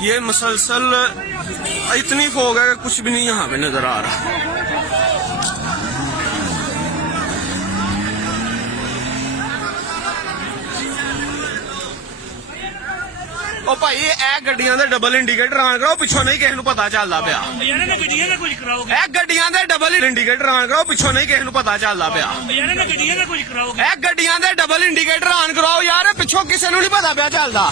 ये मसलसल इतनी फोग है कि कुछ भी नहीं यहाँ पे नजर आ रहा। ओ भाई ए गड्डियां दे डबल इंडिकेटर ऑन कराओ, पिछों नहीं किसी नूं पता चलदा पिया। ए गड्डियां दे डबल इंडिकेटर ऑन कराओ, पिछों नहीं किसी नूं पता चलदा पिया। ए गड्डियां दे डबल इंडिकेटर ऑन कराओ यार, पिछों किसी नूं नहीं पता पिया चलदा।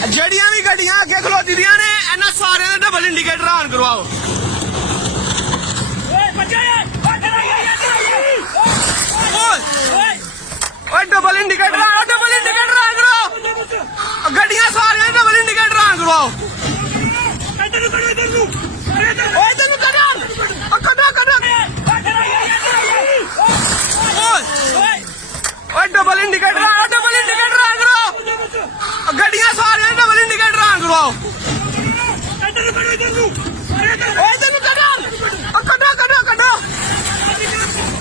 जड़ियां भी गड्डियां अगे खलोती दियां ने, इन्हां सारे दे डबल इंडिकेटर ऑन करवाओ। ओए डबल इंडिकेटर ऑन कराओ, गड्डियां सारे डबल इंडिकेटर ऑन करवाओ। ओए इधर करो ओए डबल इंडिकेटर ऑन कराओ, गड्डियां सारे डबल इंडिकेटर ऑन करवाओ। ओए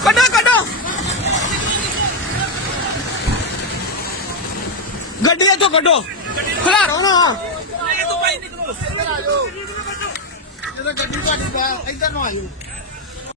इधर कड्डो गड्डी तो कड्डो, खिलारो ना गड्डी इधर ना आयो।